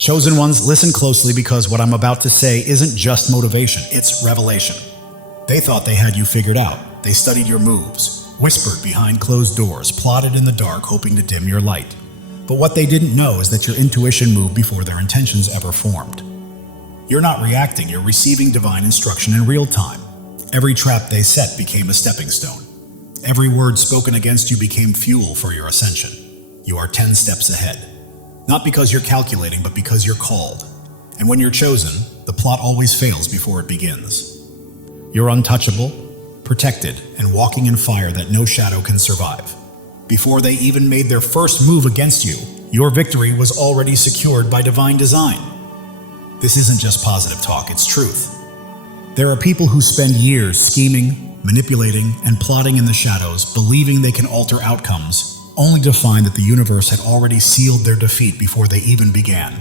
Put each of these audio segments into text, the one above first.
Chosen ones, listen closely because what I'm about to say isn't just motivation, it's revelation. They thought they had you figured out. They studied your moves, whispered behind closed doors, plotted in the dark, hoping to dim your light. But what they didn't know is that your intuition moved before their intentions ever formed. You're not reacting, you're receiving divine instruction in real time. Every trap they set became a stepping stone. Every word spoken against you became fuel for your ascension. You are 10 steps ahead. Not because you're calculating, but because you're called. And when you're chosen, the plot always fails before it begins. You're untouchable, protected, and walking in fire that no shadow can survive. Before they even made their first move against you, your victory was already secured by divine design. This isn't just positive talk, it's truth. There are people who spend years scheming, manipulating, and plotting in the shadows, believing they can alter outcomes, only to find that the universe had already sealed their defeat before they even began.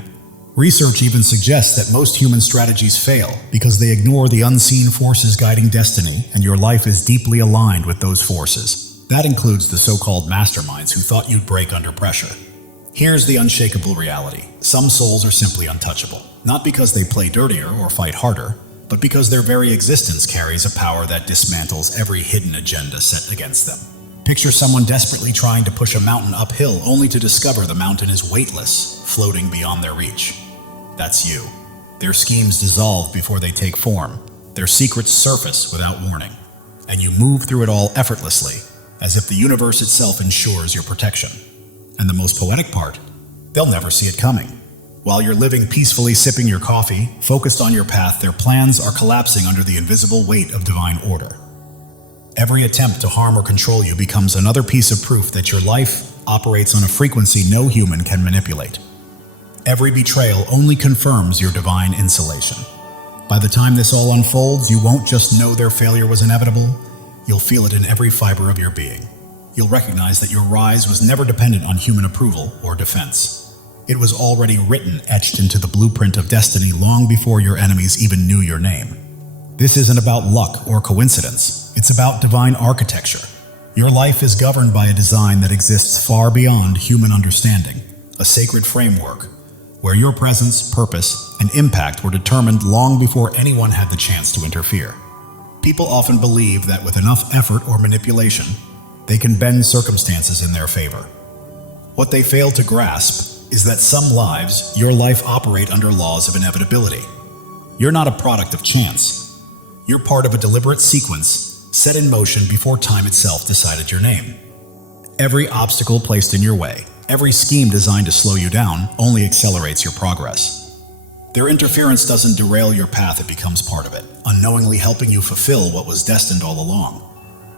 Research even suggests that most human strategies fail because they ignore the unseen forces guiding destiny, and your life is deeply aligned with those forces. That includes the so-called masterminds who thought you'd break under pressure. Here's the unshakable reality. Some souls are simply untouchable, not because they play dirtier or fight harder, but because their very existence carries a power that dismantles every hidden agenda set against them. Picture someone desperately trying to push a mountain uphill only to discover the mountain is weightless, floating beyond their reach. That's you. Their schemes dissolve before they take form. Their secrets surface without warning. And you move through it all effortlessly, as if the universe itself ensures your protection. And the most poetic part, they'll never see it coming. While you're living peacefully sipping your coffee, focused on your path, their plans are collapsing under the invisible weight of divine order. Every attempt to harm or control you becomes another piece of proof that your life operates on a frequency no human can manipulate. Every betrayal only confirms your divine insulation. By the time this all unfolds, you won't just know their failure was inevitable, you'll feel it in every fiber of your being. You'll recognize that your rise was never dependent on human approval or defense. It was already written, etched into the blueprint of destiny long before your enemies even knew your name. This isn't about luck or coincidence. It's about divine architecture. Your life is governed by a design that exists far beyond human understanding, a sacred framework where your presence, purpose, and impact were determined long before anyone had the chance to interfere. People often believe that with enough effort or manipulation, they can bend circumstances in their favor. What they fail to grasp is that some lives, your life, operate under laws of inevitability. You're not a product of chance. You're part of a deliberate sequence set in motion before time itself decided your name. Every obstacle placed in your way, every scheme designed to slow you down, only accelerates your progress. Their interference doesn't derail your path, it becomes part of it, unknowingly helping you fulfill what was destined all along.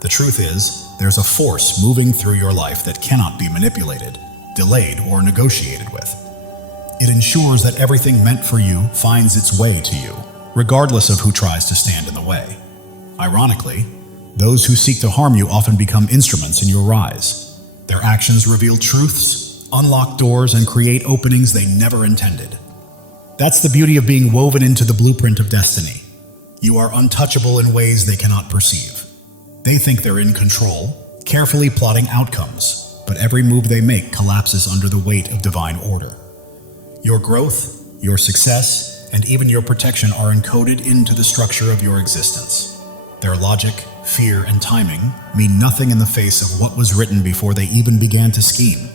The truth is, there's a force moving through your life that cannot be manipulated, delayed, or negotiated with. It ensures that everything meant for you finds its way to you, regardless of who tries to stand in the way. Ironically, those who seek to harm you often become instruments in your rise. Their actions reveal truths, unlock doors, and create openings they never intended. That's the beauty of being woven into the blueprint of destiny. You are untouchable in ways they cannot perceive. They think they're in control, carefully plotting outcomes, but every move they make collapses under the weight of divine order. Your growth, your success, and even your protection are encoded into the structure of your existence. Their logic, fear, and timing mean nothing in the face of what was written before they even began to scheme.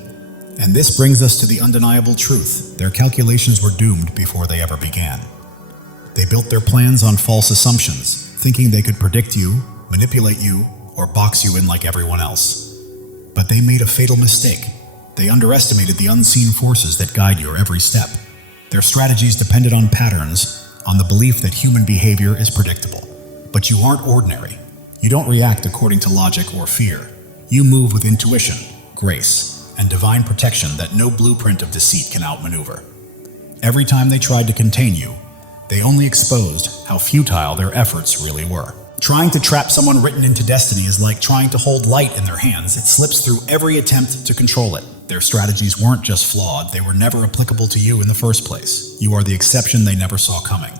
And this brings us to the undeniable truth. Their calculations were doomed before they ever began. They built their plans on false assumptions, thinking they could predict you, manipulate you, or box you in like everyone else. But they made a fatal mistake. They underestimated the unseen forces that guide your every step. Their strategies depended on patterns, on the belief that human behavior is predictable. But you aren't ordinary. You don't react according to logic or fear. You move with intuition, grace, and divine protection that no blueprint of deceit can outmaneuver. Every time they tried to contain you, they only exposed how futile their efforts really were. Trying to trap someone written into destiny is like trying to hold light in their hands. It slips through every attempt to control it. Their strategies weren't just flawed, they were never applicable to you in the first place. You are the exception they never saw coming.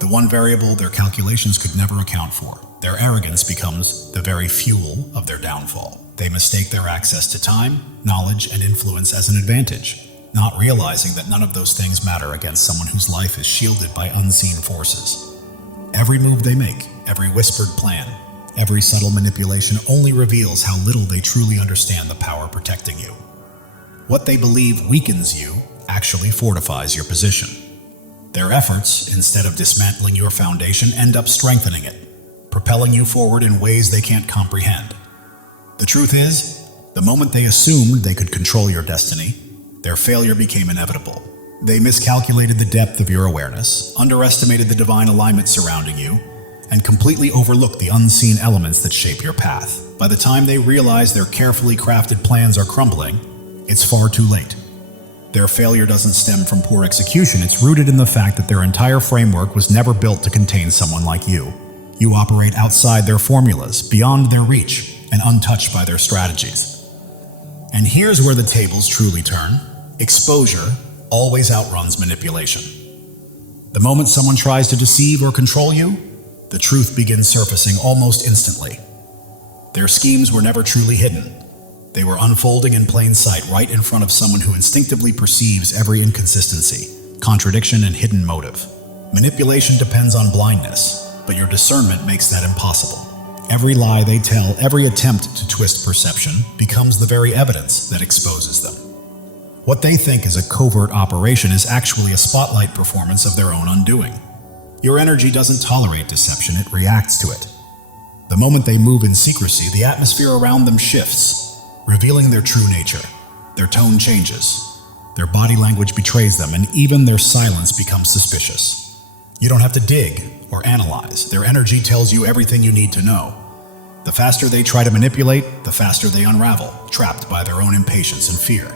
The one variable their calculations could never account for. Their arrogance becomes the very fuel of their downfall. They mistake their access to time, knowledge, and influence as an advantage. not realizing that none of those things matter against someone whose life is shielded by unseen forces. Every move they make, every whispered plan, every subtle manipulation only reveals how little they truly understand the power protecting you. What they believe weakens you actually fortifies your position. Their efforts, instead of dismantling your foundation, end up strengthening it, propelling you forward in ways they can't comprehend. The truth is, the moment they assumed they could control your destiny, their failure became inevitable. They miscalculated the depth of your awareness, underestimated the divine alignment surrounding you, and completely overlooked the unseen elements that shape your path. By the time they realize their carefully crafted plans are crumbling, it's far too late. Their failure doesn't stem from poor execution, it's rooted in the fact that their entire framework was never built to contain someone like you. You operate outside their formulas, beyond their reach, and untouched by their strategies. And here's where the tables truly turn. Exposure always outruns manipulation. The moment someone tries to deceive or control you, the truth begins surfacing almost instantly. Their schemes were never truly hidden. They were unfolding in plain sight right in front of someone who instinctively perceives every inconsistency, contradiction, and hidden motive. Manipulation depends on blindness, but your discernment makes that impossible. Every lie they tell, every attempt to twist perception, becomes the very evidence that exposes them. What they think is a covert operation is actually a spotlight performance of their own undoing. Your energy doesn't tolerate deception, it reacts to it. The moment they move in secrecy, the atmosphere around them shifts, revealing their true nature. Their tone changes, their body language betrays them, and even their silence becomes suspicious. You don't have to dig or analyze. Their energy tells you everything you need to know. The faster they try to manipulate, the faster they unravel, trapped by their own impatience and fear.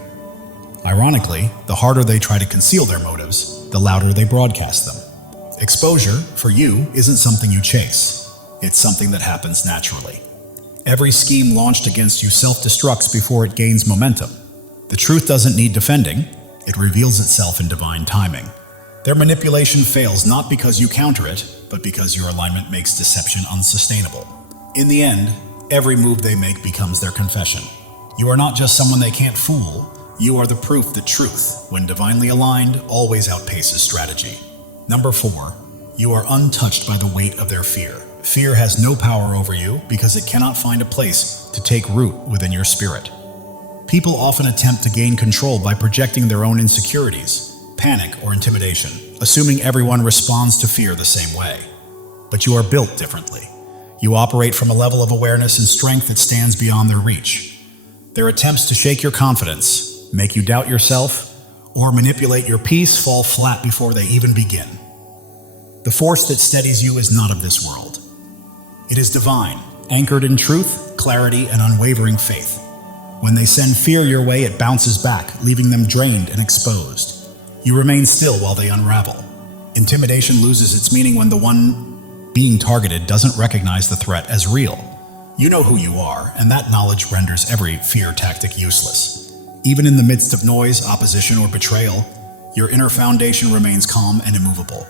Ironically, the harder they try to conceal their motives, the louder they broadcast them. Exposure, for you, isn't something you chase. It's something that happens naturally. Every scheme launched against you self-destructs before it gains momentum. The truth doesn't need defending, it reveals itself in divine timing. Their manipulation fails not because you counter it, but because your alignment makes deception unsustainable. In the end, every move they make becomes their confession. You are not just someone they can't fool, you are the proof that truth, when divinely aligned, always outpaces strategy. Number 4, you are untouched by the weight of their fear. Fear has no power over you because it cannot find a place to take root within your spirit. People often attempt to gain control by projecting their own insecurities, panic, or intimidation, assuming everyone responds to fear the same way. But you are built differently. You operate from a level of awareness and strength that stands beyond their reach. Their attempts to shake your confidence, make you doubt yourself, or manipulate your peace fall flat before they even begin. The force that steadies you is not of this world. It is divine, anchored in truth, clarity, and unwavering faith. When they send fear your way, it bounces back, leaving them drained and exposed. You remain still while they unravel. Intimidation loses its meaning when the one being targeted doesn't recognize the threat as real. You know who you are, and that knowledge renders every fear tactic useless. Even in the midst of noise, opposition, or betrayal, your inner foundation remains calm and immovable.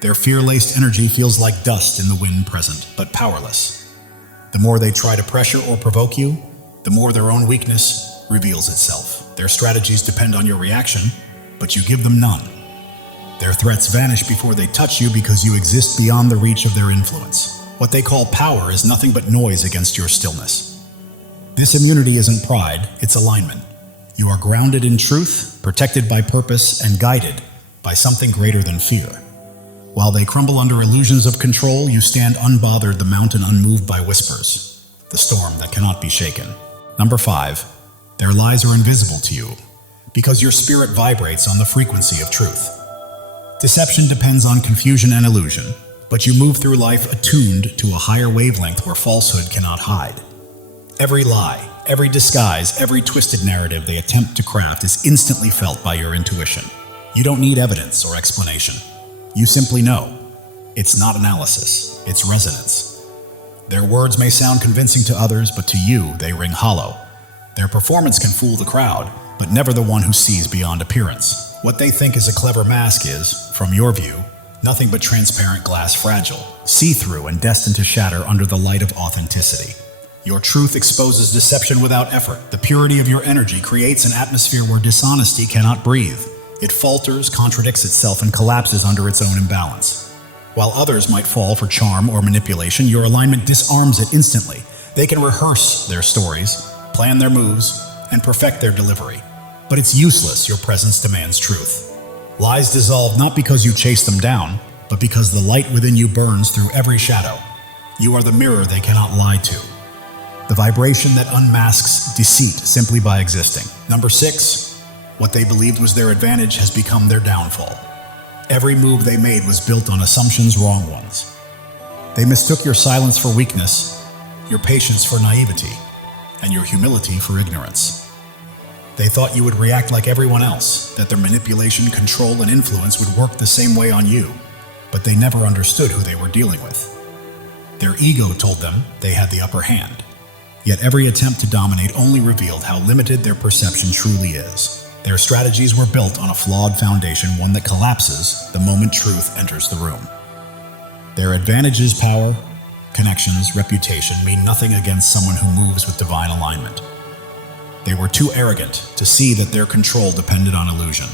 Their fear-laced energy feels like dust in the wind present, but powerless. The more they try to pressure or provoke you, the more their own weakness reveals itself. Their strategies depend on your reaction, but you give them none. Their threats vanish before they touch you because you exist beyond the reach of their influence. What they call power is nothing but noise against your stillness. This immunity isn't pride, it's alignment. You are grounded in truth, protected by purpose, and guided by something greater than fear. While they crumble under illusions of control, you stand unbothered, the mountain unmoved by whispers, the storm that cannot be shaken. Number 5, their lies are invisible to you, because your spirit vibrates on the frequency of truth. Deception depends on confusion and illusion, but you move through life attuned to a higher wavelength where falsehood cannot hide. Every lie, every disguise, every twisted narrative they attempt to craft is instantly felt by your intuition. You don't need evidence or explanation. You simply know. It's not analysis, it's resonance. Their words may sound convincing to others, but to you, they ring hollow. Their performance can fool the crowd, but never the one who sees beyond appearance. What they think is a clever mask is, from your view, nothing but transparent glass, fragile, see-through, and destined to shatter under the light of authenticity. Your truth exposes deception without effort. The purity of your energy creates an atmosphere where dishonesty cannot breathe. It falters, contradicts itself, and collapses under its own imbalance. While others might fall for charm or manipulation, your alignment disarms it instantly. They can rehearse their stories, plan their moves, and perfect their delivery. But it's useless. Your presence demands truth. Lies dissolve not because you chase them down, but because the light within you burns through every shadow. You are the mirror they cannot lie to. The vibration that unmasks deceit simply by existing. Number 6, what they believed was their advantage has become their downfall. Every move they made was built on assumptions, wrong ones. They mistook your silence for weakness, your patience for naivety, and your humility for ignorance. They thought you would react like everyone else, that their manipulation, control, and influence would work the same way on you, but they never understood who they were dealing with. Their ego told them they had the upper hand. Yet every attempt to dominate only revealed how limited their perception truly is. Their strategies were built on a flawed foundation, one that collapses the moment truth enters the room. Their advantages, power, connections, reputation mean nothing against someone who moves with divine alignment. They were too arrogant to see that their control depended on illusion.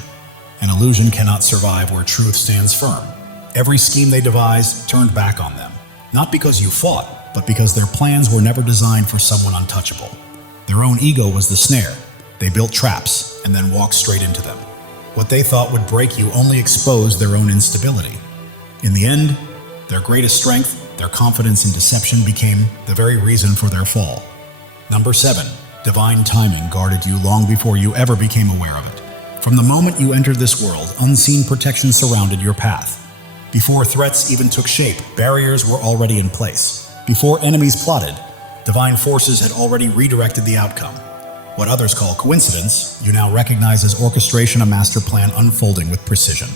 An illusion cannot survive where truth stands firm. Every scheme they devised turned back on them, not because you fought, but because their plans were never designed for someone untouchable. Their own ego was the snare. They built traps and then walked straight into them. What they thought would break you only exposed their own instability. In the end, their greatest strength, their confidence in deception, became the very reason for their fall. Number 7, divine timing guarded you long before you ever became aware of it. From the moment you entered this world, unseen protection surrounded your path. Before threats even took shape, barriers were already in place. Before enemies plotted, divine forces had already redirected the outcome. What others call coincidence, you now recognize as orchestration, a master plan unfolding with precision.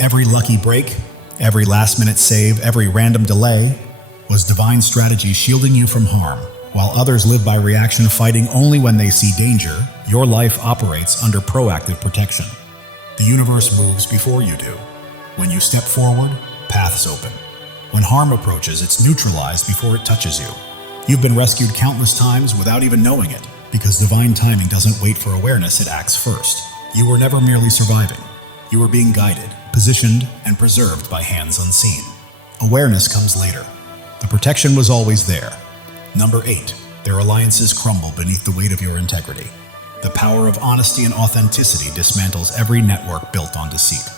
Every lucky break, every last-minute save, every random delay was divine strategy shielding you from harm. While others live by reaction, fighting only when they see danger, your life operates under proactive protection. The universe moves before you do. When you step forward, paths open. When harm approaches, it's neutralized before it touches you. You've been rescued countless times without even knowing it, because divine timing doesn't wait for awareness, it acts first. You were never merely surviving. You were being guided, positioned, and preserved by hands unseen. Awareness comes later. The protection was always there. Number 8, their alliances crumble beneath the weight of your integrity. The power of honesty and authenticity dismantles every network built on deceit.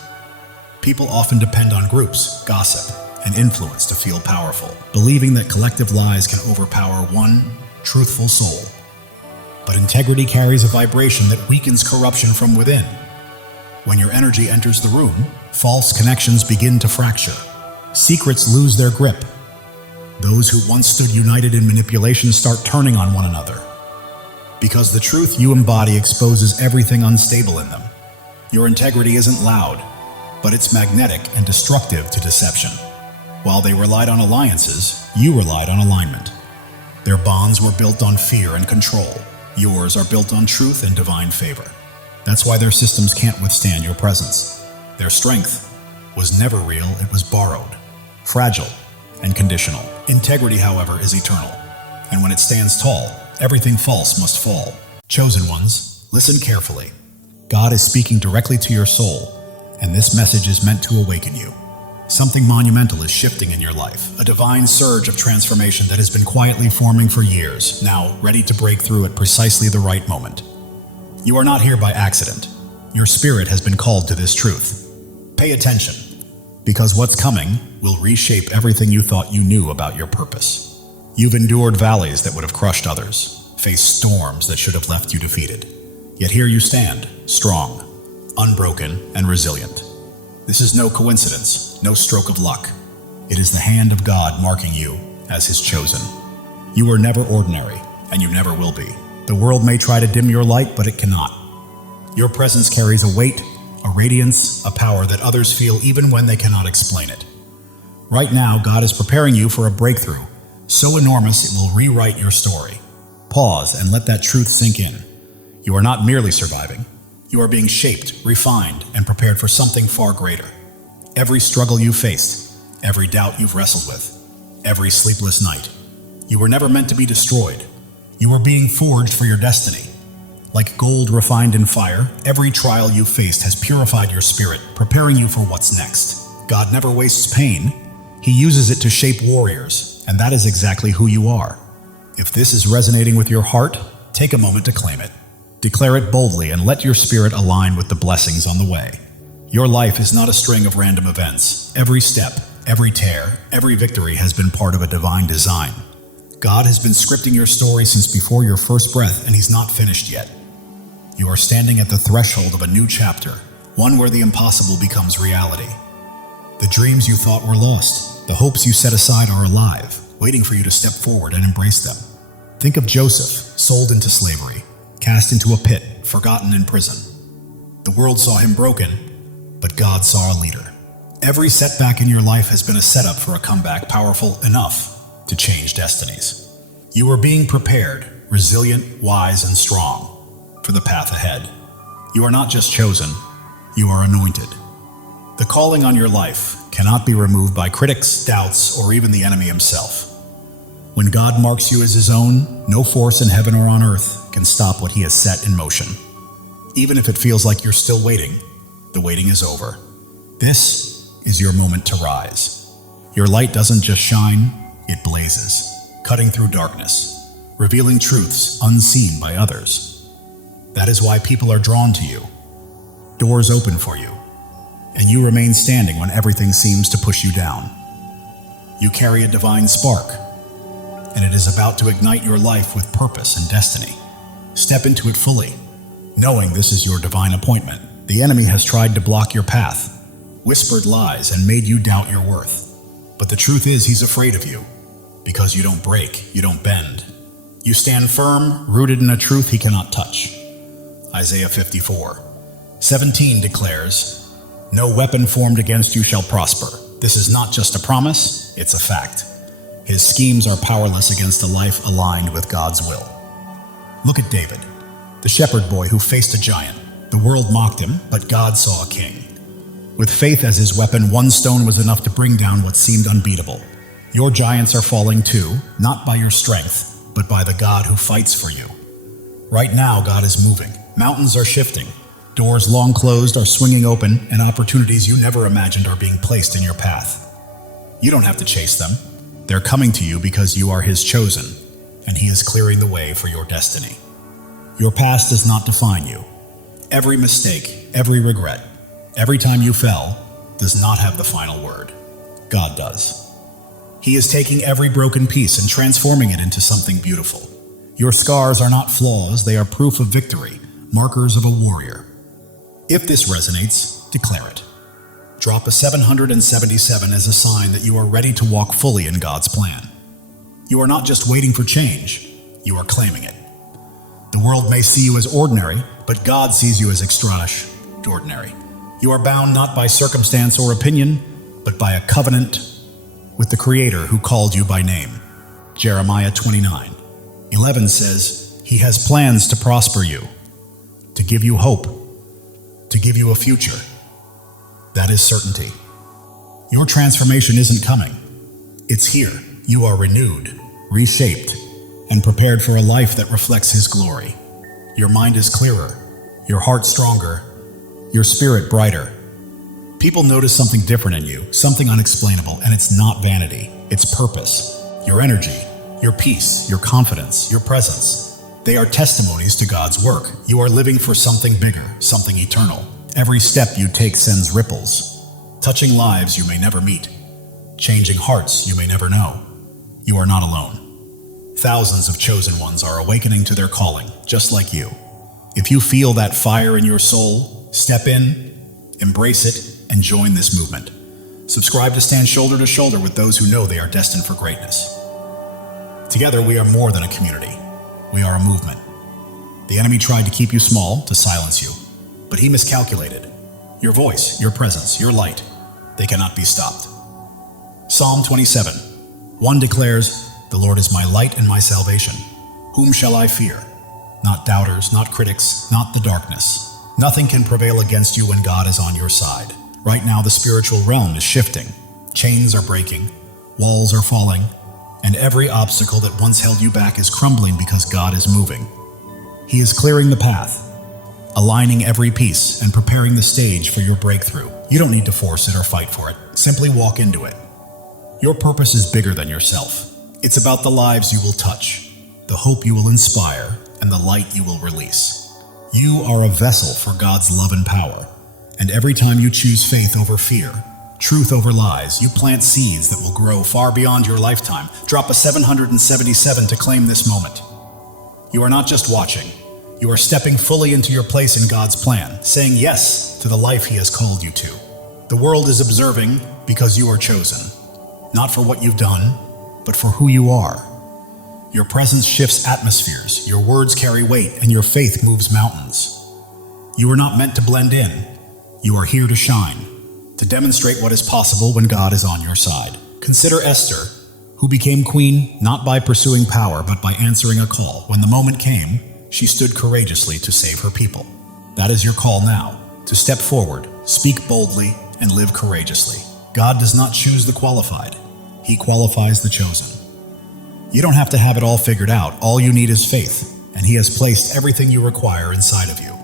People often depend on groups, gossip, and influence to feel powerful, believing that collective lies can overpower one truthful soul. But integrity carries a vibration that weakens corruption from within. When your energy enters the room, false connections begin to fracture. Secrets lose their grip. Those who once stood united in manipulation start turning on one another. Because the truth you embody exposes everything unstable in them. Your integrity isn't loud, but it's magnetic and destructive to deception. While they relied on alliances, you relied on alignment. Their bonds were built on fear and control. Yours are built on truth and divine favor. That's why their systems can't withstand your presence. Their strength was never real, it was borrowed, fragile, and conditional. Integrity, however, is eternal. And when it stands tall, everything false must fall. Chosen ones, listen carefully. God is speaking directly to your soul, and this message is meant to awaken you. Something monumental is shifting in your life, a divine surge of transformation that has been quietly forming for years, now ready to break through at precisely the right moment. You are not here by accident. Your spirit has been called to this truth. Pay attention, because what's coming will reshape everything you thought you knew about your purpose. You've endured valleys that would have crushed others, faced storms that should have left you defeated. Yet here you stand, strong, unbroken, and resilient. This is no coincidence, no stroke of luck. It is the hand of God marking you as His chosen. You were never ordinary, and you never will be. The world may try to dim your light, but it cannot. Your presence carries a weight, a radiance, a power that others feel even when they cannot explain it. Right now, God is preparing you for a breakthrough, so enormous it will rewrite your story. Pause and let that truth sink in. You are not merely surviving. You are being shaped, refined, and prepared for something far greater. Every struggle you faced, every doubt you've wrestled with, every sleepless night, You were never meant to be destroyed. You were being forged for your destiny. Like gold refined in fire, every trial you faced has purified your spirit, preparing you for what's next. God never wastes pain. He uses it to shape warriors, and that is exactly who you are. If this is resonating with your heart, take a moment to claim it. Declare it boldly and let your spirit align with the blessings on the way. Your life is not a string of random events. Every step, every tear, every victory has been part of a divine design. God has been scripting your story since before your first breath, and He's not finished yet. You are standing at the threshold of a new chapter, one where the impossible becomes reality. The dreams you thought were lost, the hopes you set aside are alive, waiting for you to step forward and embrace them. Think of Joseph, sold into slavery, cast into a pit, forgotten in prison. The world saw him broken, but God saw a leader. Every setback in your life has been a setup for a comeback powerful enough to change destinies. You are being prepared, resilient, wise, and strong for the path ahead. You are not just chosen, you are anointed. The calling on your life cannot be removed by critics, doubts, or even the enemy himself. When God marks you as His own, no force in heaven or on earth can stop what He has set in motion. Even if it feels like you're still waiting, the waiting is over. This is your moment to rise. Your light doesn't just shine, it blazes, cutting through darkness, revealing truths unseen by others. That is why people are drawn to you. Doors open for you, and you remain standing when everything seems to push you down. You carry a divine spark, and it is about to ignite your life with purpose and destiny. Step into it fully, knowing this is your divine appointment. The enemy has tried to block your path, whispered lies, and made you doubt your worth. But the truth is, he's afraid of you, because you don't break, you don't bend. You stand firm, rooted in a truth he cannot touch. Isaiah 54:17 declares, "No weapon formed against you shall prosper." This is not just a promise, it's a fact. His schemes are powerless against a life aligned with God's will. Look at David, the shepherd boy who faced a giant. The world mocked him, but God saw a king. With faith as his weapon, one stone was enough to bring down what seemed unbeatable. Your giants are falling too, not by your strength, but by the God who fights for you. Right now, God is moving. Mountains are shifting. Doors long closed are swinging open, and opportunities you never imagined are being placed in your path. You don't have to chase them. They're coming to you because you are His chosen, and He is clearing the way for your destiny. Your past does not define you. Every mistake, every regret, every time you fell, does not have the final word. God does. He is taking every broken piece and transforming it into something beautiful. Your scars are not flaws, they are proof of victory, markers of a warrior. If this resonates, declare it. Drop a 777 as a sign that you are ready to walk fully in God's plan. You are not just waiting for change, you are claiming it. The world may see you as ordinary, but God sees you as extraordinary. You are bound not by circumstance or opinion, but by a covenant with the Creator who called you by name. Jeremiah 29:11 says, "He has plans to prosper you, to give you hope, to give you a future." That is certainty. Your transformation isn't coming. It's here. You are renewed, reshaped, and prepared for a life that reflects His glory. Your mind is clearer, your heart stronger, your spirit brighter. People notice something different in you, something unexplainable, and it's not vanity, it's purpose. Your energy, your peace, your confidence, your presence. They are testimonies to God's work. You are living for something bigger, something eternal. Every step you take sends ripples, touching lives you may never meet, changing hearts you may never know. You are not alone. Thousands of chosen ones are awakening to their calling, just like you. If you feel that fire in your soul, step in, embrace it, and join this movement. Subscribe to stand shoulder to shoulder with those who know they are destined for greatness. Together, we are more than a community. We are a movement. The enemy tried to keep you small, to silence you, but he miscalculated. Your voice, your presence, your light, they cannot be stopped. Psalm 27:1 declares, "The Lord is my light and my salvation. Whom shall I fear?" Not doubters, not critics, not the darkness. Nothing can prevail against you when God is on your side. Right now, the spiritual realm is shifting. Chains are breaking, walls are falling, And every obstacle that once held you back is crumbling because God is moving. He is clearing the path, aligning every piece and preparing the stage for your breakthrough. You don't need to force it or fight for it. Simply walk into it. Your purpose is bigger than yourself. It's about the lives you will touch, the hope you will inspire, and the light you will release. You are a vessel for God's love and power. And every time you choose faith over fear, truth over lies, you plant seeds that will grow far beyond your lifetime. Drop a 777 to claim this moment. You are not just watching. You are stepping fully into your place in God's plan, saying yes to the life He has called you to. The world is observing because you are chosen, not for what you've done, but for who you are. Your presence shifts atmospheres, your words carry weight, and your faith moves mountains. You are not meant to blend in. You are here to shine, to demonstrate what is possible when God is on your side. Consider Esther, who became queen not by pursuing power, but by answering a call. When the moment came, she stood courageously to save her people. That is your call now, to step forward, speak boldly, and live courageously. God does not choose the qualified. He qualifies the chosen. You don't have to have it all figured out. All you need is faith, and He has placed everything you require inside of you.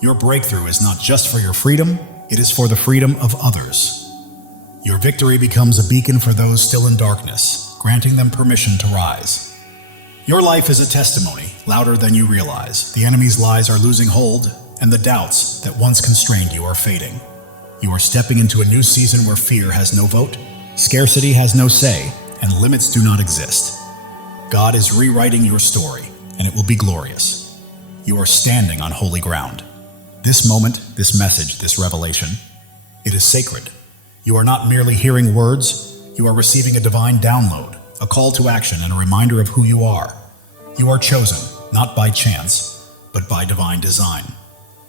Your breakthrough is not just for your freedom, it is for the freedom of others. Your victory becomes a beacon for those still in darkness, granting them permission to rise. Your life is a testimony, louder than you realize. The enemy's lies are losing hold, and the doubts that once constrained you are fading. You are stepping into a new season where fear has no vote, scarcity has no say, and limits do not exist. God is rewriting your story, and it will be glorious. You are standing on holy ground. This moment, this message, this revelation, it is sacred. You are not merely hearing words, you are receiving a divine download, a call to action, and a reminder of who you are. You are chosen, not by chance, but by divine design.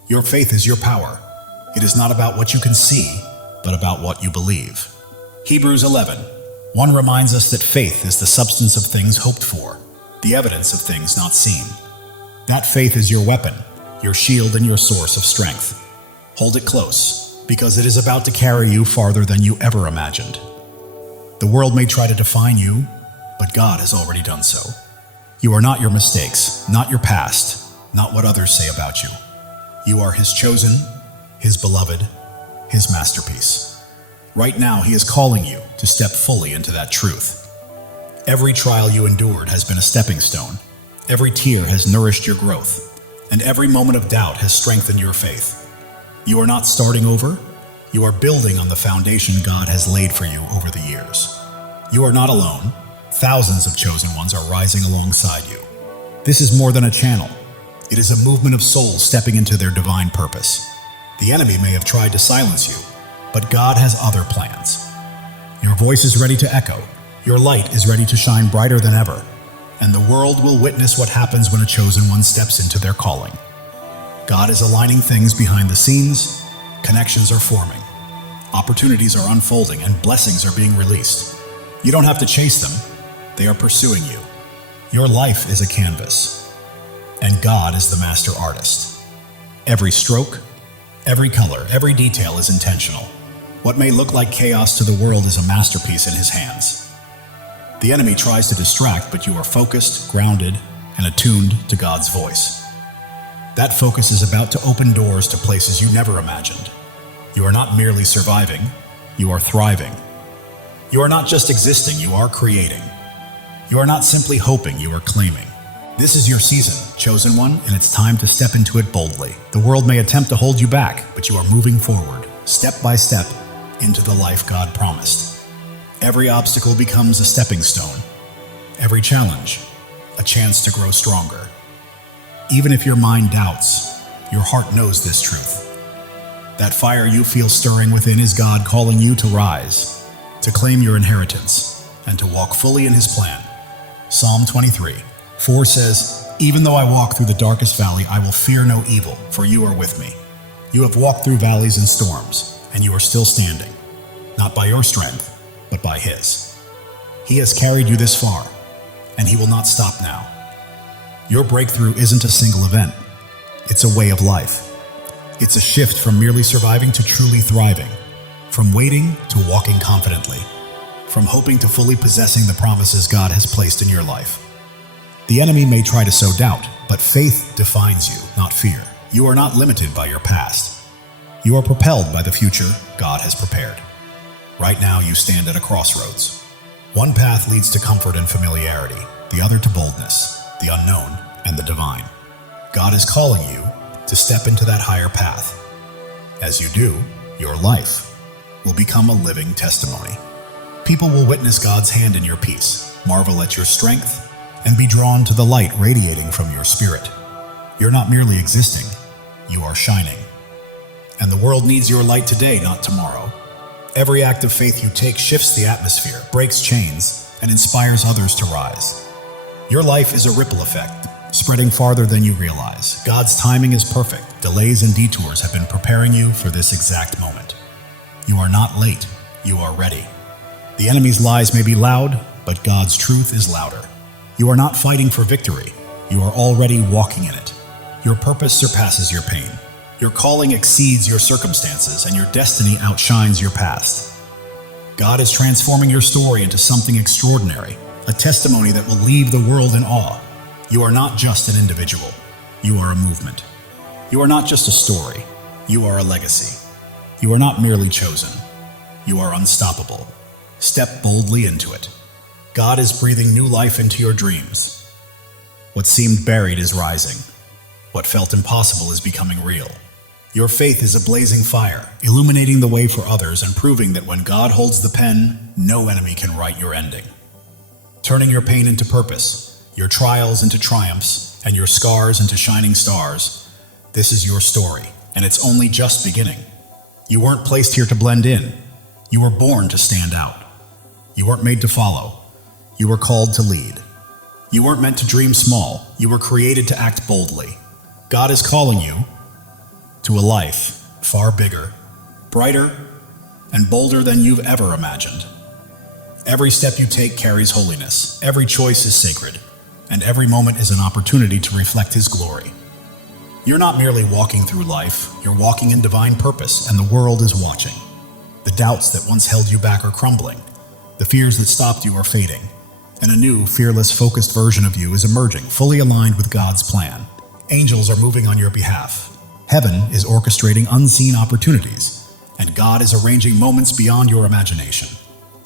Your faith is your power. It is not about what you can see, but about what you believe. Hebrews 11:1 reminds us that faith is the substance of things hoped for, the evidence of things not seen. That faith is your weapon, your shield, and your source of strength. Hold it close, because it is about to carry you farther than you ever imagined. The world may try to define you, but God has already done so. You are not your mistakes, not your past, not what others say about you. You are His chosen, His beloved, His masterpiece. Right now, He is calling you to step fully into that truth. Every trial you endured has been a stepping stone. Every tear has nourished your growth, and every moment of doubt has strengthened your faith. You are not starting over. You are building on the foundation God has laid for you over the years. You are not alone. Thousands of chosen ones are rising alongside you. This is more than a channel. It is a movement of souls stepping into their divine purpose. The enemy may have tried to silence you, but God has other plans. Your voice is ready to echo. Your light is ready to shine brighter than ever. And the world will witness what happens when a chosen one steps into their calling. God is aligning things behind the scenes. Connections are forming. Opportunities are unfolding, and blessings are being released. You don't have to chase them. They are pursuing you. Your life is a canvas, and God is the master artist. Every stroke, every color, every detail is intentional. What may look like chaos to the world is a masterpiece in His hands. The enemy tries to distract, but you are focused, grounded, and attuned to God's voice. That focus is about to open doors to places you never imagined. You are not merely surviving, you are thriving. You are not just existing, you are creating. You are not simply hoping, you are claiming. This is your season, chosen one, and it's time to step into it boldly. The world may attempt to hold you back, but you are moving forward, step by step, into the life God promised. Every obstacle becomes a stepping stone. Every challenge, a chance to grow stronger. Even if your mind doubts, your heart knows this truth. That fire you feel stirring within is God calling you to rise, to claim your inheritance, and to walk fully in His plan. Psalm 23:4 says, "Even though I walk through the darkest valley, I will fear no evil, for you are with me. You have walked through valleys and storms, and you are still standing, not by your strength, but by His. He has carried you this far, and He will not stop now. Your breakthrough isn't a single event. It's a way of life. It's a shift from merely surviving to truly thriving, from waiting to walking confidently, from hoping to fully possessing the promises God has placed in your life. The enemy may try to sow doubt, but faith defines you, not fear. You are not limited by your past. You are propelled by the future God has prepared. Right now, you stand at a crossroads. One path leads to comfort and familiarity, the other to boldness, the unknown, and the divine. God is calling you to step into that higher path. As you do, your life will become a living testimony. People will witness God's hand in your peace, marvel at your strength, and be drawn to the light radiating from your spirit. You're not merely existing, you are shining. And the world needs your light today, not tomorrow. Every act of faith you take shifts the atmosphere, breaks chains, and inspires others to rise. Your life is a ripple effect, spreading farther than you realize. God's timing is perfect. Delays and detours have been preparing you for this exact moment. You are not late, you are ready. The enemy's lies may be loud, but God's truth is louder. You are not fighting for victory, you are already walking in it. Your purpose surpasses your pain. Your calling exceeds your circumstances, and your destiny outshines your past. God is transforming your story into something extraordinary, a testimony that will leave the world in awe. You are not just an individual, you are a movement. You are not just a story, you are a legacy. You are not merely chosen, you are unstoppable. Step boldly into it. God is breathing new life into your dreams. What seemed buried is rising. What felt impossible is becoming real. Your faith is a blazing fire, illuminating the way for others and proving that when God holds the pen, no enemy can write your ending. Turning your pain into purpose, your trials into triumphs, and your scars into shining stars, this is your story, and it's only just beginning. You weren't placed here to blend in. You were born to stand out. You weren't made to follow. You were called to lead. You weren't meant to dream small. You were created to act boldly. God is calling you to a life far bigger, brighter, and bolder than you've ever imagined. Every step you take carries holiness. Every choice is sacred, and every moment is an opportunity to reflect His glory. You're not merely walking through life, you're walking in divine purpose, and the world is watching. The doubts that once held you back are crumbling. The fears that stopped you are fading, and a new, fearless, focused version of you is emerging, fully aligned with God's plan. Angels are moving on your behalf. Heaven is orchestrating unseen opportunities, and God is arranging moments beyond your imagination.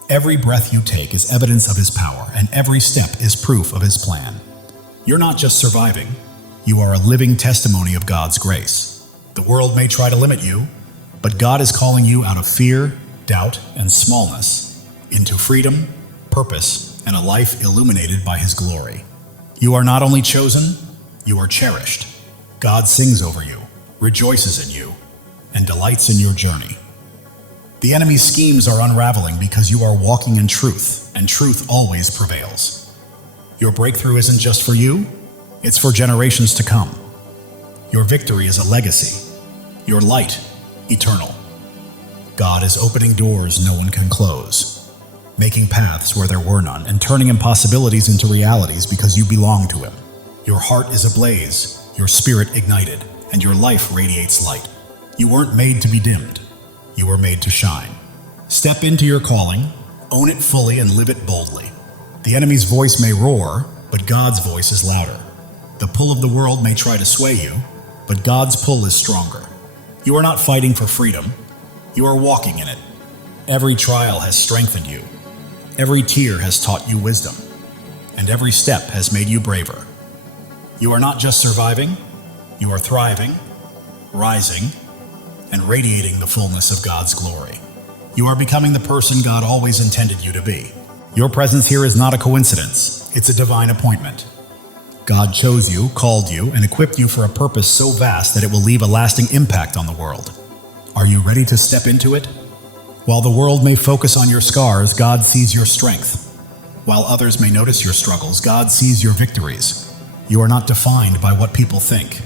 Every breath you take is evidence of His power, and every step is proof of His plan. You're not just surviving, you are a living testimony of God's grace. The world may try to limit you, but God is calling you out of fear, doubt, and smallness into freedom, purpose, and a life illuminated by His glory. You are not only chosen, you are cherished. God sings over you, rejoices in you, and delights in your journey. The enemy's schemes are unraveling because you are walking in truth, and truth always prevails. Your breakthrough isn't just for you, it's for generations to come. Your victory is a legacy, your light eternal. God is opening doors no one can close, making paths where there were none, and turning impossibilities into realities because you belong to Him. Your heart is ablaze, your spirit ignited, and your life radiates light. You weren't made to be dimmed. You were made to shine. Step into your calling, own it fully, and live it boldly. The enemy's voice may roar, but God's voice is louder. The pull of the world may try to sway you, but God's pull is stronger. You are not fighting for freedom. You are walking in it. Every trial has strengthened you. Every tear has taught you wisdom, and every step has made you braver. You are not just surviving, you are thriving, rising, and radiating the fullness of God's glory. You are becoming the person God always intended you to be. Your presence here is not a coincidence, it's a divine appointment. God chose you, called you, and equipped you for a purpose so vast that it will leave a lasting impact on the world. Are you ready to step into it? While the world may focus on your scars, God sees your strength. While others may notice your struggles, God sees your victories. You are not defined by what people think.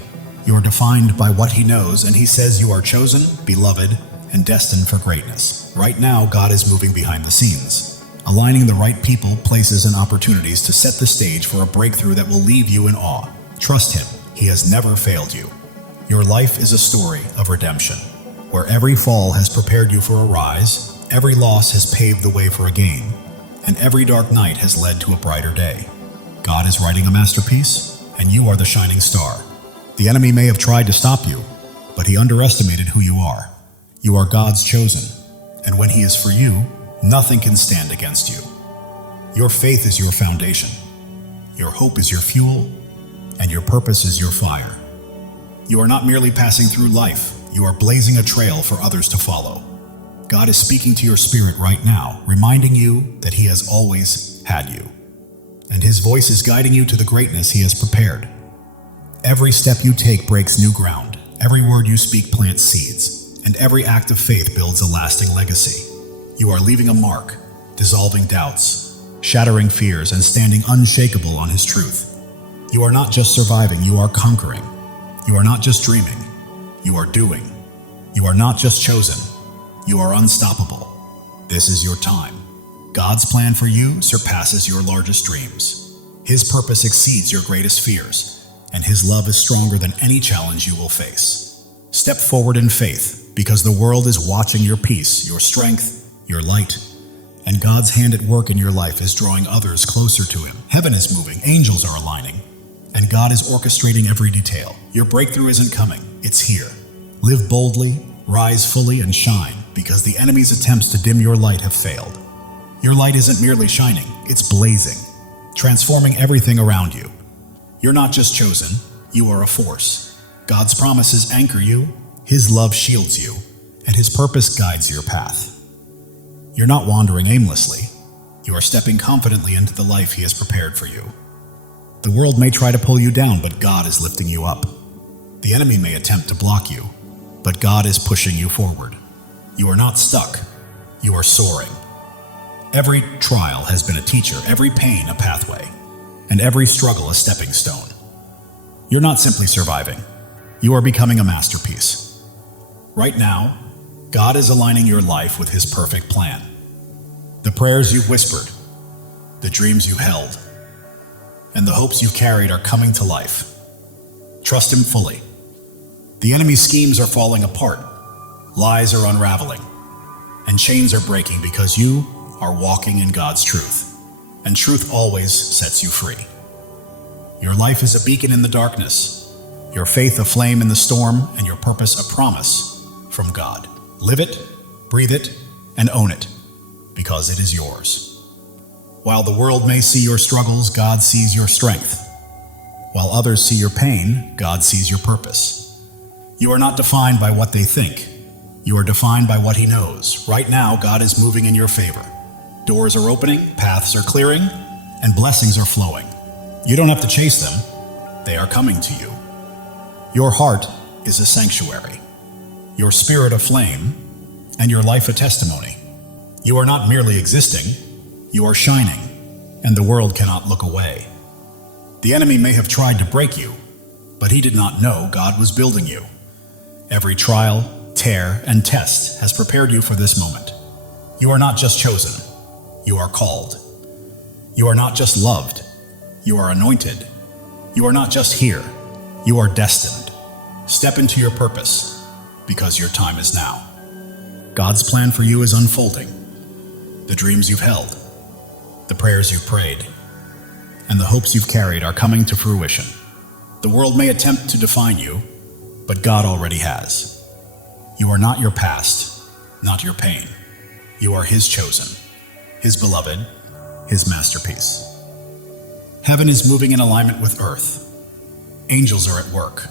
You are defined by what He knows, and He says you are chosen, beloved, and destined for greatness. Right now, God is moving behind the scenes, aligning the right people, places, and opportunities to set the stage for a breakthrough that will leave you in awe. Trust Him. He has never failed you. Your life is a story of redemption, where every fall has prepared you for a rise, every loss has paved the way for a gain, and every dark night has led to a brighter day. God is writing a masterpiece, and you are the shining star. The enemy may have tried to stop you, but he underestimated who you are. You are God's chosen, and when he is for you, nothing can stand against you. Your faith is your foundation. Your hope is your fuel, and your purpose is your fire. You are not merely passing through life, you are blazing a trail for others to follow. God is speaking to your spirit right now, reminding you that he has always had you. And his voice is guiding you to the greatness he has prepared. Every step you take breaks new ground. Every word you speak plants seeds, and every act of faith builds a lasting legacy. You are leaving a mark, dissolving doubts, shattering fears, and standing unshakable on his truth. You are not just surviving, you are conquering. You are not just dreaming, you are doing. You are not just chosen, you are unstoppable. This is your time. God's plan for you surpasses your largest dreams. His purpose exceeds your greatest fears, and his love is stronger than any challenge you will face. Step forward in faith, because the world is watching your peace, your strength, your light, and God's hand at work in your life is drawing others closer to him. Heaven is moving, angels are aligning, and God is orchestrating every detail. Your breakthrough isn't coming, it's here. Live boldly, rise fully, and shine, because the enemy's attempts to dim your light have failed. Your light isn't merely shining, it's blazing, transforming everything around you. You're not just chosen, you are a force. God's promises anchor you, his love shields you, and his purpose guides your path. You're not wandering aimlessly, you are stepping confidently into the life he has prepared for you. The world may try to pull you down, but God is lifting you up. The enemy may attempt to block you, but God is pushing you forward. You are not stuck, you are soaring. Every trial has been a teacher, every pain a pathway, and every struggle a stepping stone. You're not simply surviving, you are becoming a masterpiece. Right now, God is aligning your life with his perfect plan. The prayers you've whispered, the dreams you held, and the hopes you've carried are coming to life. Trust him fully. The enemy's schemes are falling apart, lies are unraveling, and chains are breaking because you are walking in God's truth, and truth always sets you free. Your life is a beacon in the darkness, your faith a flame in the storm, and your purpose a promise from God. Live it, breathe it, and own it, because it is yours. While the world may see your struggles, God sees your strength. While others see your pain, God sees your purpose. You are not defined by what they think. You are defined by what he knows. Right now, God is moving in your favor. Doors are opening, paths are clearing, and blessings are flowing. You don't have to chase them. They are coming to you. Your heart is a sanctuary, your spirit a flame, and your life a testimony. You are not merely existing, you are shining, and the world cannot look away. The enemy may have tried to break you, but he did not know God was building you. Every trial, tear, and test has prepared you for this moment. You are not just chosen, you are called. You are not just loved, you are anointed. You are not just here, you are destined. Step into your purpose, because your time is now. God's plan for you is unfolding. The dreams you've held, the prayers you've prayed, and the hopes you've carried are coming to fruition. The world may attempt to define you, but God already has. You are not your past, not your pain. You are his chosen, his beloved, his masterpiece. Heaven is moving in alignment with earth. Angels are at work.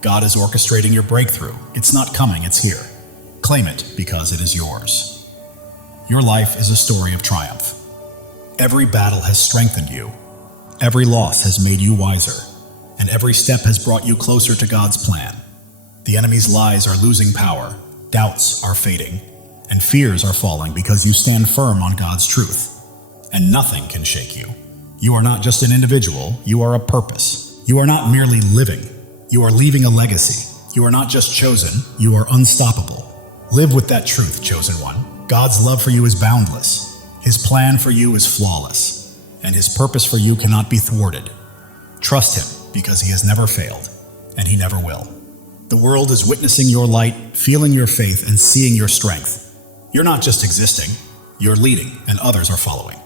God is orchestrating your breakthrough. It's not coming, it's here. Claim it because it is yours. Your life is a story of triumph. Every battle has strengthened you. Every loss has made you wiser. And every step has brought you closer to God's plan. The enemy's lies are losing power. Doubts are fading. And fears are falling because you stand firm on God's truth. And nothing can shake you. You are not just an individual, you are a purpose. You are not merely living, you are leaving a legacy. You are not just chosen, you are unstoppable. Live with that truth, chosen one. God's love for you is boundless. His plan for you is flawless. And his purpose for you cannot be thwarted. Trust him, because he has never failed, and he never will. The world is witnessing your light, feeling your faith, and seeing your strength. You're not just existing, You're leading, and others are following.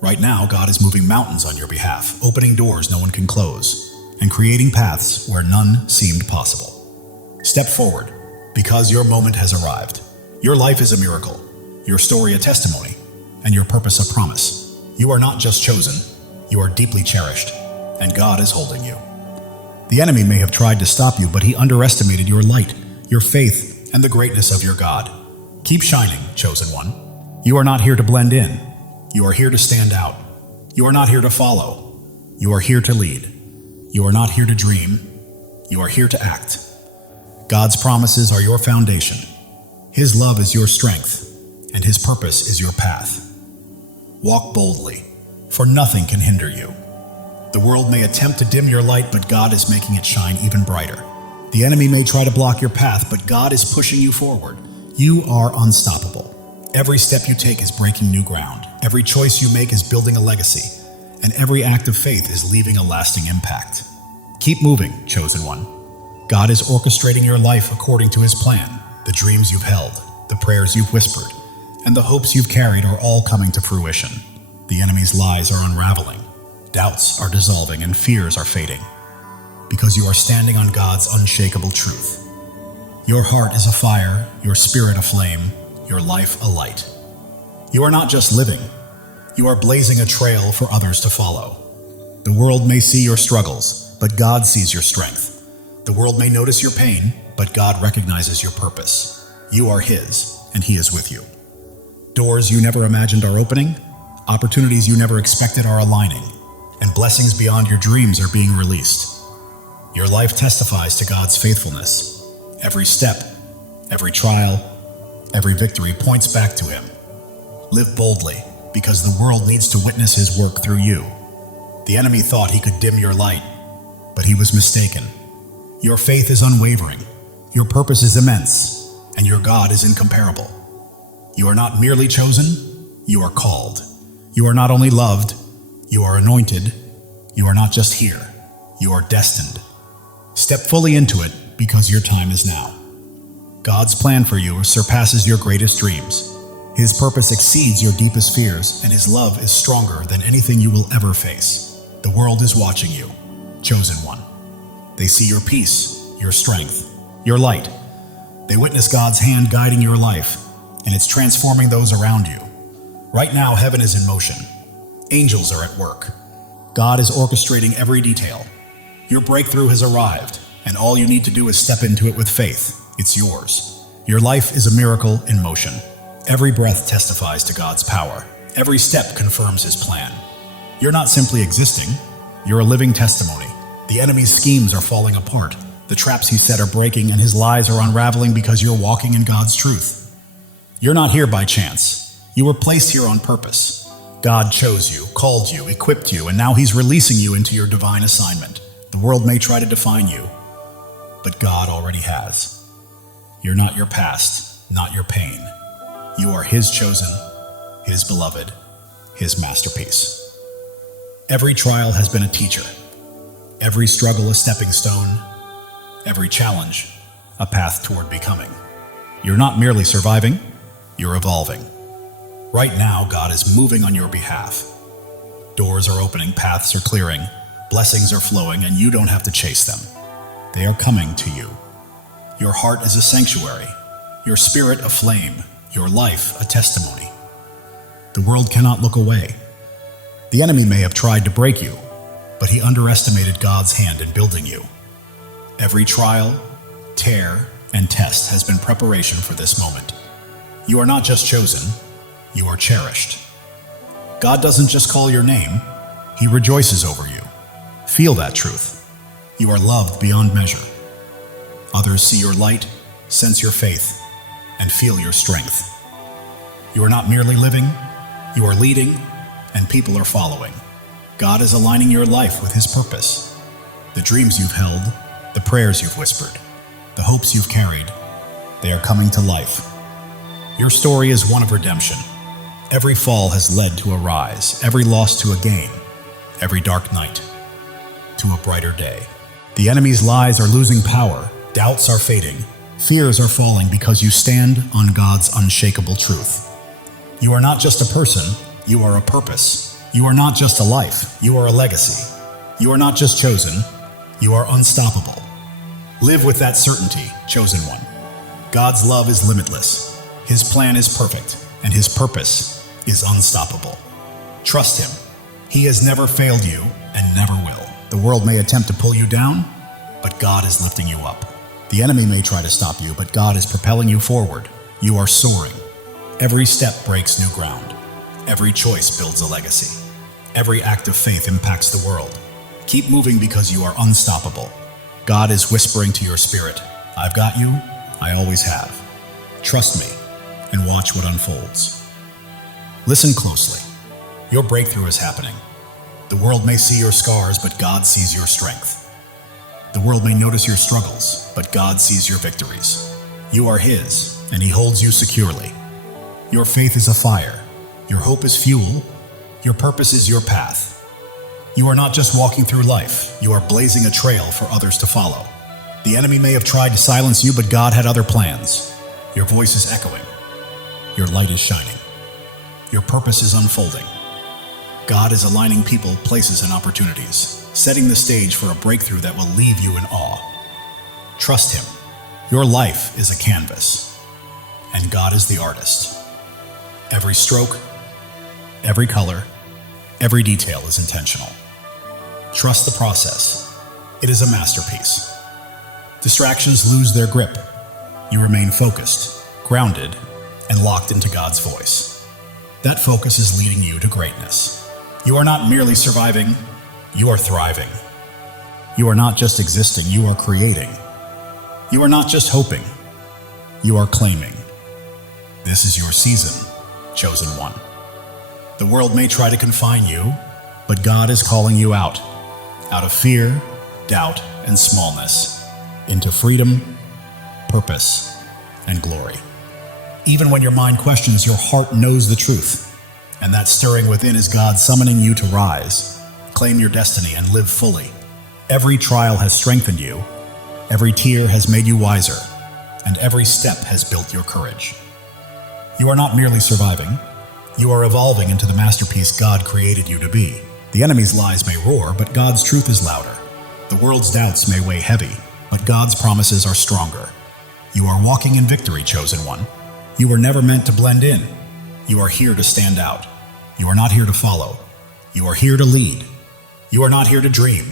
Right now, God is moving mountains on your behalf, opening doors no one can close, and creating paths where none seemed possible. Step forward, because your moment has arrived. Your life is a miracle, your story a testimony, and your purpose a promise. You are not just chosen, you are deeply cherished, and God is holding you. The enemy may have tried to stop you, but he underestimated your light, your faith, and the greatness of your God. Keep shining, chosen one. You are not here to blend in. You are here to stand out. You are not here to follow. You are here to lead. You are not here to dream. You are here to act. God's promises are your foundation. His love is your strength, and His purpose is your path. Walk boldly, for nothing can hinder you. The world may attempt to dim your light, but God is making it shine even brighter. The enemy may try to block your path, but God is pushing you forward. You are unstoppable. Every step you take is breaking new ground. Every choice you make is building a legacy, and every act of faith is leaving a lasting impact. Keep moving, chosen one. God is orchestrating your life according to His plan. The dreams you've held, the prayers you've whispered, and the hopes you've carried are all coming to fruition. The enemy's lies are unraveling. Doubts are dissolving and fears are fading, because you are standing on God's unshakable truth. Your heart is a fire, your spirit a flame, your life a light. You are not just living, you are blazing a trail for others to follow. The world may see your struggles, but God sees your strength. The world may notice your pain, but God recognizes your purpose. You are His, and He is with you. Doors you never imagined are opening, opportunities you never expected are aligning, and blessings beyond your dreams are being released. Your life testifies to God's faithfulness. Every step, every trial, every victory points back to Him. Live boldly, because the world needs to witness His work through you. The enemy thought he could dim your light, but he was mistaken. Your faith is unwavering, your purpose is immense, and your God is incomparable. You are not merely chosen, you are called. You are not only loved, you are anointed. You are not just here, you are destined. Step fully into it, because your time is now. God's plan for you surpasses your greatest dreams. His purpose exceeds your deepest fears, and His love is stronger than anything you will ever face. The world is watching you, chosen one. They see your peace, your strength, your light. They witness God's hand guiding your life, and it's transforming those around you. Right now, heaven is in motion. Angels are at work. God is orchestrating every detail. Your breakthrough has arrived, and all you need to do is step into it with faith. It's yours. Your life is a miracle in motion. Every breath testifies to God's power. Every step confirms His plan. You're not simply existing, you're a living testimony. The enemy's schemes are falling apart. The traps he set are breaking, and his lies are unraveling because you're walking in God's truth. You're not here by chance. You were placed here on purpose. God chose you, called you, equipped you, and now He's releasing you into your divine assignment. The world may try to define you, but God already has. You're not your past, not your pain. You are His chosen, His beloved, His masterpiece. Every trial has been a teacher. Every struggle a stepping stone. Every challenge a path toward becoming. You're not merely surviving, you're evolving. Right now, God is moving on your behalf. Doors are opening, paths are clearing, blessings are flowing, and you don't have to chase them. They are coming to you. Your heart is a sanctuary, your spirit a flame, your life a testimony. The world cannot look away. The enemy may have tried to break you, but he underestimated God's hand in building you. Every trial, tear, and test has been preparation for this moment. You are not just chosen, you are cherished. God doesn't just call your name, He rejoices over you. Feel that truth. You are loved beyond measure. Others see your light, sense your faith, and feel your strength. You are not merely living, you are leading, and people are following. God is aligning your life with His purpose. The dreams you've held, the prayers you've whispered, the hopes you've carried, they are coming to life. Your story is one of redemption. Every fall has led to a rise, every loss to a gain, every dark night to a brighter day. The enemy's lies are losing power, doubts are fading, fears are falling because you stand on God's unshakable truth. You are not just a person, you are a purpose. You are not just a life, you are a legacy. You are not just chosen, you are unstoppable. Live with that certainty, chosen one. God's love is limitless. His plan is perfect, and his purpose is unstoppable. Trust him. He has never failed you and never will. The world may attempt to pull you down, but God is lifting you up. The enemy may try to stop you, but God is propelling you forward. You are soaring. Every step breaks new ground. Every choice builds a legacy. Every act of faith impacts the world. Keep moving because you are unstoppable. God is whispering to your spirit, I've got you, I always have. Trust me and watch what unfolds. Listen closely. Your breakthrough is happening. The world may see your scars, but God sees your strength. The world may notice your struggles, but God sees your victories. You are his, and he holds you securely. Your faith is a fire. Your hope is fuel. Your purpose is your path. You are not just walking through life, you are blazing a trail for others to follow. The enemy may have tried to silence you, but God had other plans. Your voice is echoing. Your light is shining. Your purpose is unfolding. God is aligning people, places, and opportunities, setting the stage for a breakthrough that will leave you in awe. Trust him. Your life is a canvas, and God is the artist. Every stroke, every color, every detail is intentional. Trust the process. It is a masterpiece. Distractions lose their grip. You remain focused, grounded, and locked into God's voice. That focus is leading you to greatness. You are not merely surviving, you are thriving. You are not just existing, you are creating. You are not just hoping, you are claiming. This is your season, chosen one. The world may try to confine you, but God is calling you out of fear, doubt, and smallness, into freedom, purpose, and glory. Even when your mind questions, your heart knows the truth, and that stirring within is God summoning you to rise, claim your destiny, and live fully. Every trial has strengthened you, every tear has made you wiser, and every step has built your courage. You are not merely surviving, you are evolving into the masterpiece God created you to be. The enemy's lies may roar, but God's truth is louder. The world's doubts may weigh heavy, but God's promises are stronger. You are walking in victory, chosen one. You were never meant to blend in. You are here to stand out. You are not here to follow. You are here to lead. You are not here to dream.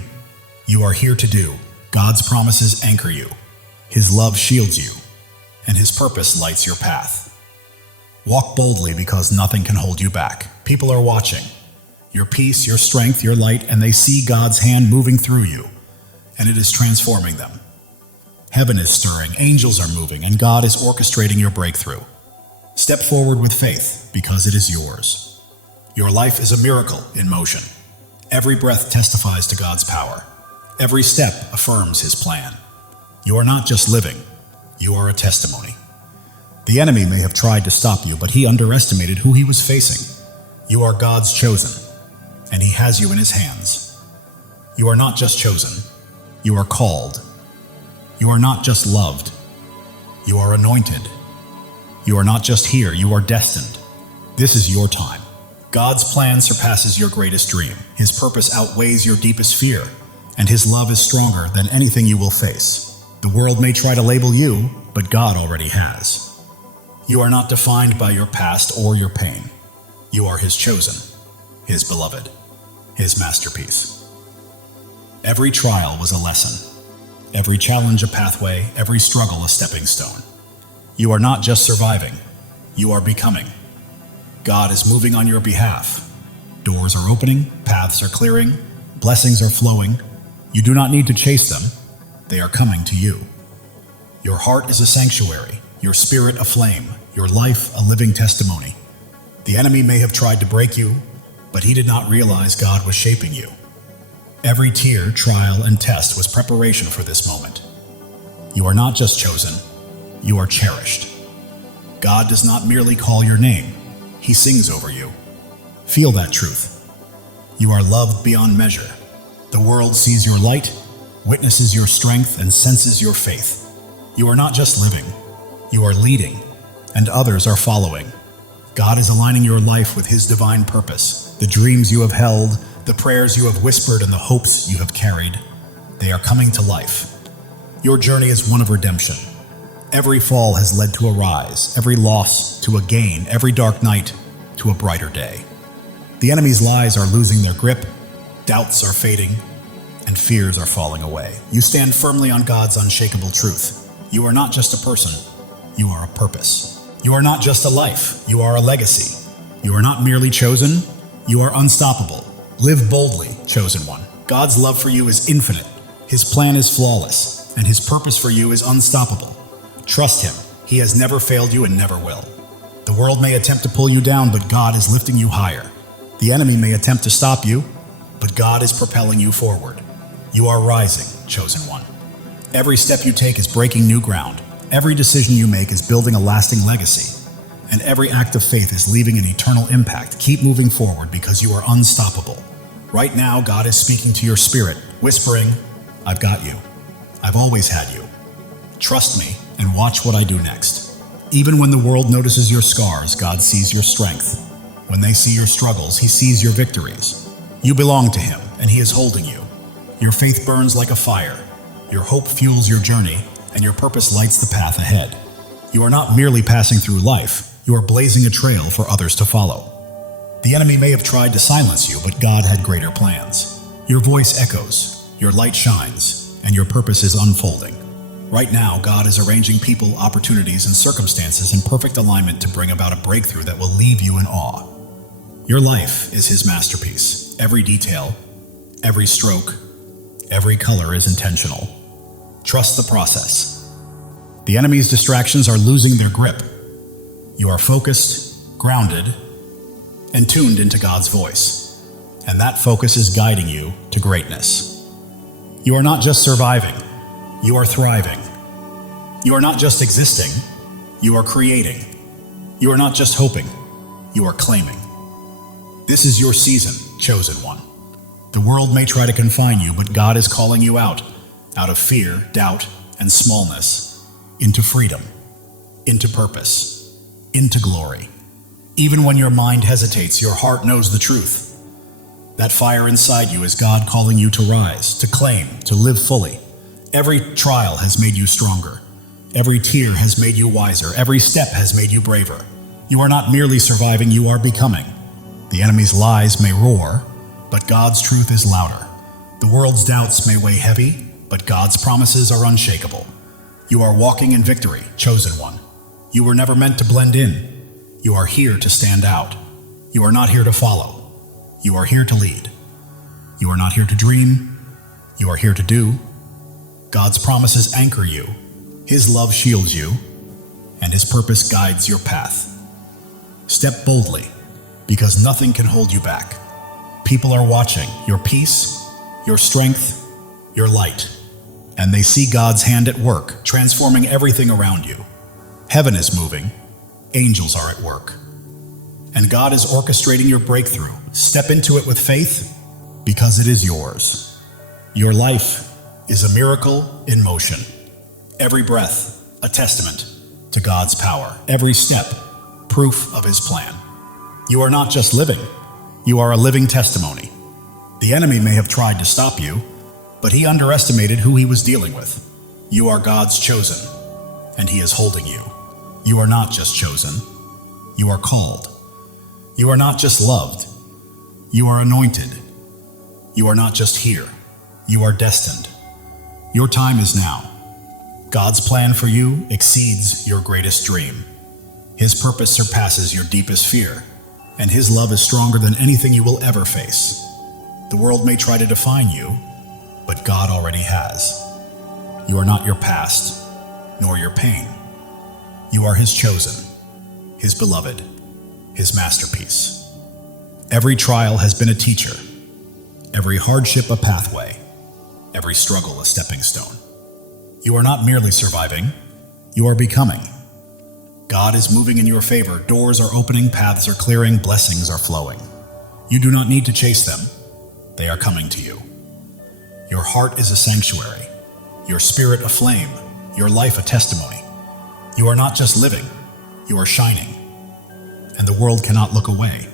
You are here to do. God's promises anchor you. His love shields you, and his purpose lights your path. Walk boldly because nothing can hold you back. People are watching. Your peace, your strength, your light, and they see God's hand moving through you, and it is transforming them. Heaven is stirring, angels are moving, and God is orchestrating your breakthrough. Step forward with faith, because it is yours. Your life is a miracle in motion. Every breath testifies to God's power. Every step affirms his plan. You are not just living, you are a testimony. The enemy may have tried to stop you, but he underestimated who he was facing. You are God's chosen, and he has you in his hands. You are not just chosen, you are called. You are not just loved, you are anointed. You are not just here, you are destined. This is your time. God's plan surpasses your greatest dream. His purpose outweighs your deepest fear, and his love is stronger than anything you will face. The world may try to label you, but God already has. You are not defined by your past or your pain. You are his chosen, his beloved, his masterpiece. Every trial was a lesson. Every challenge a pathway, every struggle a stepping stone. You are not just surviving, you are becoming. God is moving on your behalf. Doors are opening, paths are clearing, blessings are flowing. You do not need to chase them, they are coming to you. Your heart is a sanctuary, your spirit a flame, your life a living testimony. The enemy may have tried to break you, but he did not realize God was shaping you. Every tear, trial, and test was preparation for this moment. You are not just chosen, you are cherished. God does not merely call your name, he sings over you. Feel that truth. You are loved beyond measure. The world sees your light, witnesses your strength, and senses your faith. You are not just living, you are leading, and others are following. God is aligning your life with His divine purpose. The dreams you have held, the prayers you have whispered, and the hopes you have carried, they are coming to life. Your journey is one of redemption. Every fall has led to a rise, every loss to a gain, every dark night to a brighter day. The enemy's lies are losing their grip, doubts are fading, and fears are falling away. You stand firmly on God's unshakable truth. You are not just a person, you are a purpose. You are not just a life, you are a legacy. You are not merely chosen, you are unstoppable. Live boldly, chosen one. God's love for you is infinite, His plan is flawless, and His purpose for you is unstoppable. Trust Him, He has never failed you and never will. The world may attempt to pull you down, but God is lifting you higher. The enemy may attempt to stop you, but God is propelling you forward. You are rising, chosen one. Every step you take is breaking new ground. Every decision you make is building a lasting legacy. And every act of faith is leaving an eternal impact. Keep moving forward because you are unstoppable. Right now, God is speaking to your spirit, whispering, "I've got you. I've always had you. Trust me and watch what I do next." Even when the world notices your scars, God sees your strength. When they see your struggles, He sees your victories. You belong to Him, and He is holding you. Your faith burns like a fire. Your hope fuels your journey, and your purpose lights the path ahead. You are not merely passing through life, you are blazing a trail for others to follow. The enemy may have tried to silence you, but God had greater plans. Your voice echoes, your light shines, and your purpose is unfolding. Right now, God is arranging people, opportunities, and circumstances in perfect alignment to bring about a breakthrough that will leave you in awe. Your life is His masterpiece. Every detail, every stroke, every color is intentional. Trust the process. The enemy's distractions are losing their grip. You are focused, grounded, and tuned into God's voice. And that focus is guiding you to greatness. You are not just surviving, you are thriving. You are not just existing, you are creating. You are not just hoping, you are claiming. This is your season, chosen one. The world may try to confine you, but God is calling you out of fear, doubt, and smallness, into freedom, into purpose, into glory. Even when your mind hesitates, your heart knows the truth. That fire inside you is God calling you to rise, to claim, to live fully. Every trial has made you stronger. Every tear has made you wiser. Every step has made you braver. You are not merely surviving, you are becoming. The enemy's lies may roar, but God's truth is louder. The world's doubts may weigh heavy, but God's promises are unshakable. You are walking in victory, chosen one. You were never meant to blend in. You are here to stand out. You are not here to follow. You are here to lead. You are not here to dream. You are here to do. God's promises anchor you. His love shields you, and His purpose guides your path. Step boldly, because nothing can hold you back. People are watching your peace, your strength, your light, and they see God's hand at work, transforming everything around you. Heaven is moving, angels are at work, and God is orchestrating your breakthrough. Step into it with faith, because it is yours. Your life is a miracle in motion. Every breath, a testament to God's power. Every step, proof of His plan. You are not just living, you are a living testimony. The enemy may have tried to stop you, but he underestimated who he was dealing with. You are God's chosen, and He is holding you. You are not just chosen, you are called. You are not just loved, you are anointed. You are not just here, you are destined. Your time is now. God's plan for you exceeds your greatest dream. His purpose surpasses your deepest fear, and His love is stronger than anything you will ever face. The world may try to define you, but God already has. You are not your past, nor your pain. You are His chosen, His beloved, His masterpiece. Every trial has been a teacher, every hardship a pathway, every struggle a stepping stone. You are not merely surviving, you are becoming. God is moving in your favor. Doors are opening, paths are clearing, blessings are flowing. You do not need to chase them. They are coming to you. Your heart is a sanctuary, your spirit a flame, your life a testimony. You are not just living, you are shining. and the world cannot look away.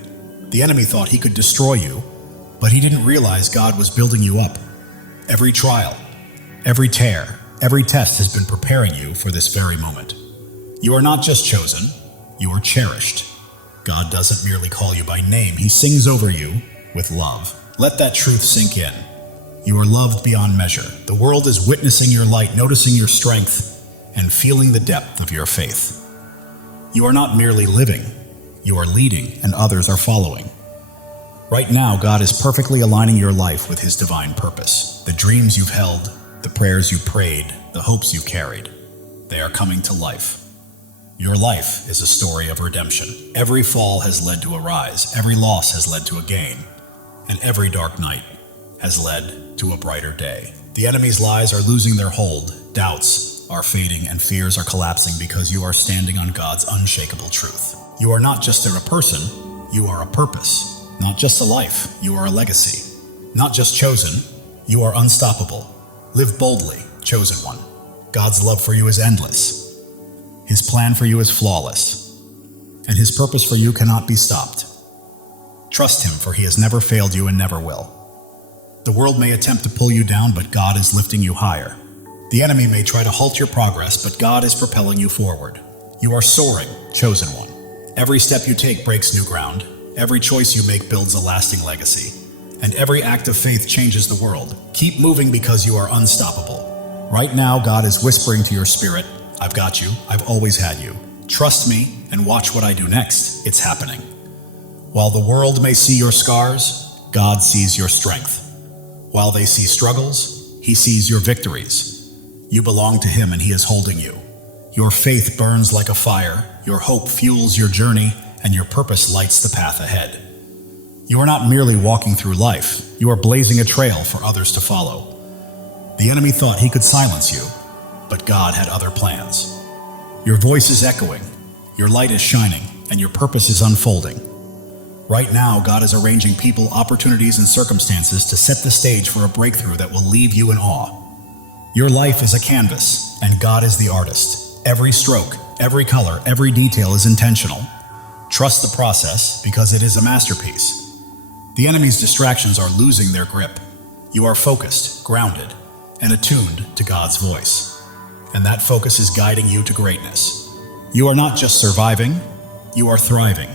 The enemy thought he could destroy you, but he didn't realize God was building you up. Every trial, every tear, every test has been preparing you for this very moment. You are not just chosen, you are cherished. God doesn't merely call you by name, He sings over you with love. Let that truth sink in. You are loved beyond measure. The world is witnessing your light, noticing your strength, and feeling the depth of your faith. You are not merely living, you are leading, and others are following. Right now, God is perfectly aligning your life with His divine purpose. The dreams you've held, the prayers you prayed, the hopes you carried, they are coming to life. Your life is a story of redemption. Every fall has led to a rise, every loss has led to a gain, and every dark night has led to a brighter day. The enemy's lies are losing their hold, doubts are fading, and fears are collapsing because you are standing on God's unshakable truth. You are not just a person, you are a purpose. Not just a life, you are a legacy. Not just chosen, you are unstoppable. Live boldly, chosen one. God's love for you is endless. His plan for you is flawless, and His purpose for you cannot be stopped. Trust Him, for He has never failed you and never will. The world may attempt to pull you down, but God is lifting you higher. The enemy may try to halt your progress, but God is propelling you forward. You are soaring, chosen one. Every step you take breaks new ground. Every choice you make builds a lasting legacy. And every act of faith changes the world. Keep moving because you are unstoppable. Right now, God is whispering to your spirit, I've got you, I've always had you. Trust me and watch what I do next. It's happening. While the world may see your scars, God sees your strength. While they see struggles, He sees your victories. You belong to Him and He is holding you. Your faith burns like a fire, your hope fuels your journey, and your purpose lights the path ahead. You are not merely walking through life, you are blazing a trail for others to follow. The enemy thought he could silence you, but God had other plans. Your voice is echoing, your light is shining, and your purpose is unfolding. Right now, God is arranging people, opportunities, and circumstances to set the stage for a breakthrough that will leave you in awe. Your life is a canvas, and God is the artist. Every stroke, every color, every detail is intentional. Trust the process because it is a masterpiece. The enemy's distractions are losing their grip. You are focused, grounded, and attuned to God's voice. And that focus is guiding you to greatness. You are not just surviving, you are thriving.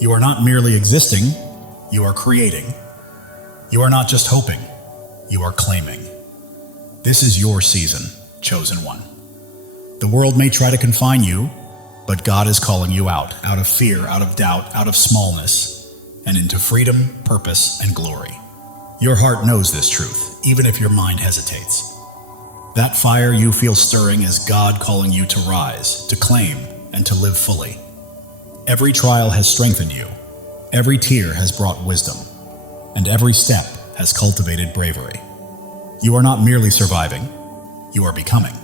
You are not merely existing, you are creating. You are not just hoping, you are claiming. This is your season, chosen one. The world may try to confine you, but God is calling you out of fear, out of doubt, out of smallness, and into freedom, purpose, and glory. Your heart knows this truth, even if your mind hesitates. That fire you feel stirring is God calling you to rise, to claim, and to live fully. Every trial has strengthened you, every tear has brought wisdom, and every step has cultivated bravery. You are not merely surviving, you are becoming.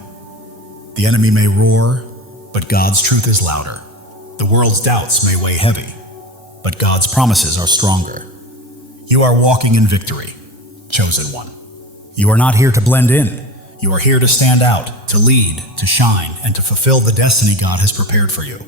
The enemy may roar, but God's truth is louder. The world's doubts may weigh heavy, but God's promises are stronger. You are walking in victory, chosen one. You are not here to blend in. You are here to stand out, to lead, to shine, and to fulfill the destiny God has prepared for you.